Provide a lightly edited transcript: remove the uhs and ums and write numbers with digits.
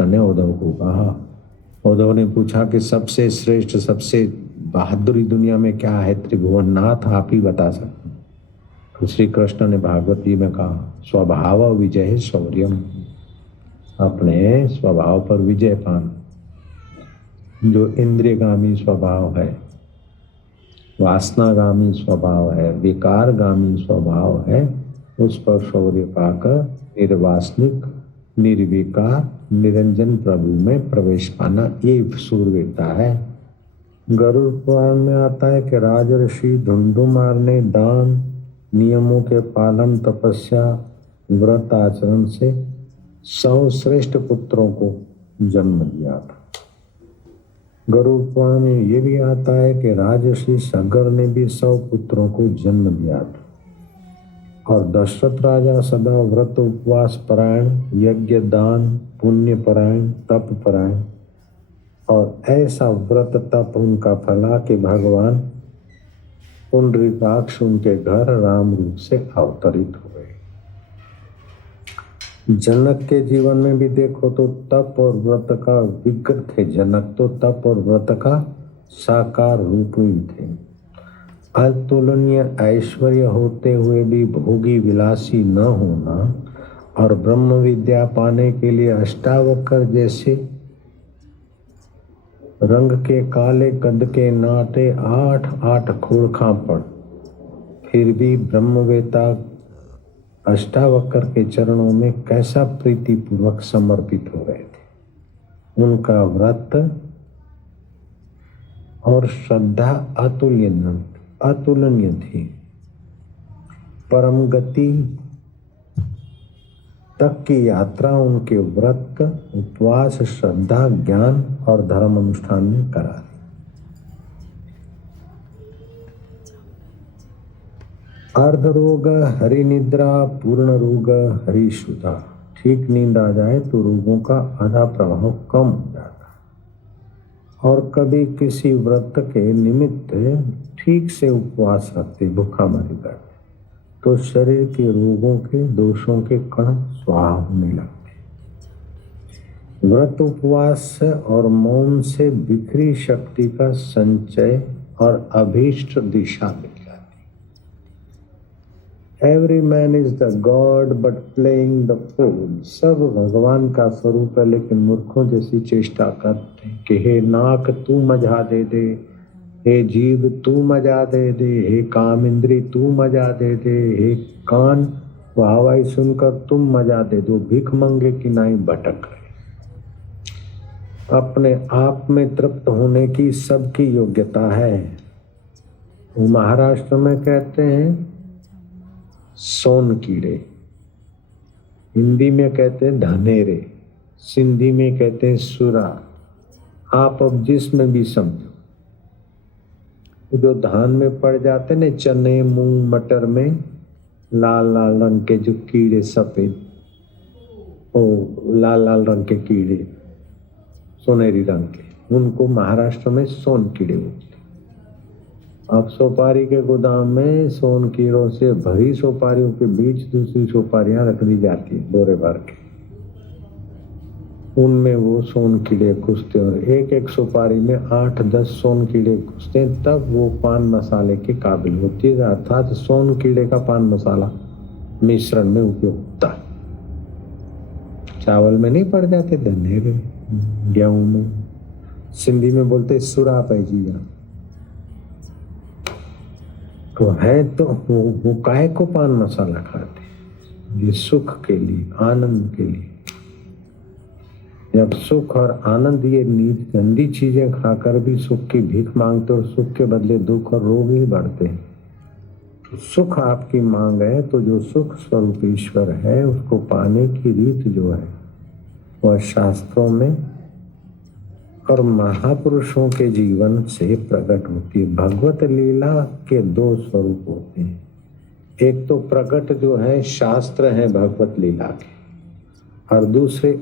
कृष्ण ने उद्धव को कहा। उद्धव ने पूछा कि सबसे श्रेष्ठ सबसे बहादुरी दुनिया में क्या है त्रिभुवननाथ, आप ही बता सकते हैं। तो श्री कृष्ण ने भागवत जी में कहा स्वभाव विजय शौर्यम, अपने स्वभाव पर विजय पाना। जो इंद्रियगामी स्वभाव है, वासनागामी स्वभाव है, विकारगामी स्वभाव है, उस पर शौर्य पाकर निर्वासनिक निर्विकार निरंजन प्रभु में प्रवेश पाना, ये सूरवीरता है। गरुड़ पुराण में आता है कि राजर्षि धुंधु मारने, दान, नियमों के पालन, तपस्या, व्रत आचरण से 100 श्रेष्ठ पुत्रों को जन्म दिया था। गरुड़ पुराण में ये भी आता है कि राजर्षि सगर ने भी 100 पुत्रों को जन्म दिया था। और दशरथ राजा सदा व्रत उपवास परायण, यज्ञ दान पुण्य परायण, तप परायण, और ऐसा व्रत तप उनका फला कि भगवान पुंडरीकाक्ष उनके घर राम रूप से अवतरित हुए। जनक के जीवन में भी देखो तो तप और व्रत का विग्रह थे। जनक तो तप और व्रत का साकार रूप ही थे। अतुलनीय ऐश्वर्य होते हुए भी भोगी विलासी न होना और ब्रह्म विद्या पाने के लिए अष्टावक्र जैसे रंग के काले कद के नाटे 8 खोड़खा पड़ फिर भी ब्रह्मवेता अष्टावक्र के चरणों में कैसा प्रीतिपूर्वक समर्पित हो रहे थे। उनका व्रत और श्रद्धा अतुलनीय थी। परम गति तक की यात्रा उनके व्रत, उपवास, श्रद्धा, ज्ञान और धर्म अनुष्ठान ने करा दी। अर्ध रोग हरि निद्रा, पूर्ण रोग हरि सुधा। ठीक नींद आ जाए तो रोगों का आधा प्रभाव कम हो जाता है। और कभी किसी व्रत के निमित्त ठीक से उपवास रखते, भूखामरी करते, तो शरीर के रोगों के दोषों के कण स्वाहा होने लगते। व्रत उपवास और मौन से बिखरी शक्ति का संचय और अभीष्ट दिशा मिल जाती। Every man is the god but playing the fool. सब भगवान का स्वरूप है लेकिन मूर्खों जैसी चेष्टा करते हैं कि हे नाक तू मजा दे दे, हे जीव तू मजा दे दे, हे काम इंद्री तू मजा दे दे, हे कान वाहवाही सुनकर तुम मजा दे दो। भीख मंगे की नाई भटक रहे। अपने आप में तृप्त होने की सबकी योग्यता है। वो महाराष्ट्र में कहते हैं सोन कीड़े, हिंदी में कहते हैं धनेरे, सिंधी में कहते हैं सुरा। आप अब जिसमें भी समझो, जो धान में पड़ जाते न, चने मूंग मटर में लाल लाल रंग के जो कीड़े, सफेद लाल लाल रंग के कीड़े, सुनहरी रंग के, उनको महाराष्ट्र में सोन कीड़े बोलते। अब सुपारी के गोदाम में सोन कीड़ों से भरी सुपारियों के बीच दूसरी सुपारियां रख दी जाती है बोरे भर के। उनमें वो सोन कीड़े घुसते और एक एक सुपारी में 8-10 सोन कीड़े घुसते, तब वो पान मसाले के काबिल होती है। अर्थात सोन कीड़े का पान मसाला मिश्रण में उपयोग होता है। चावल में नहीं पड़ जाते धनेरे, गेहूं में, सिंधी में बोलते सुरा पैजीगा। तो है तो वो काहे को पान मसाला खाते? ये सुख के लिए, आनंद के लिए। जब सुख और आनंद, ये नीच गंदी चीजें खाकर भी सुख की भीख मांगते और सुख के बदले दुख और रोग ही बढ़ते हैं। तो सुख आपकी मांग है तो जो सुख स्वरूप ईश्वर है उसको पाने की रीत जो है वह शास्त्रों में और महापुरुषों के जीवन से प्रकट होती है। भगवत लीला के 2 स्वरूप होते हैं। एक तो प्रकट जो है शास्त्र है भगवत लीला के, और दूसरे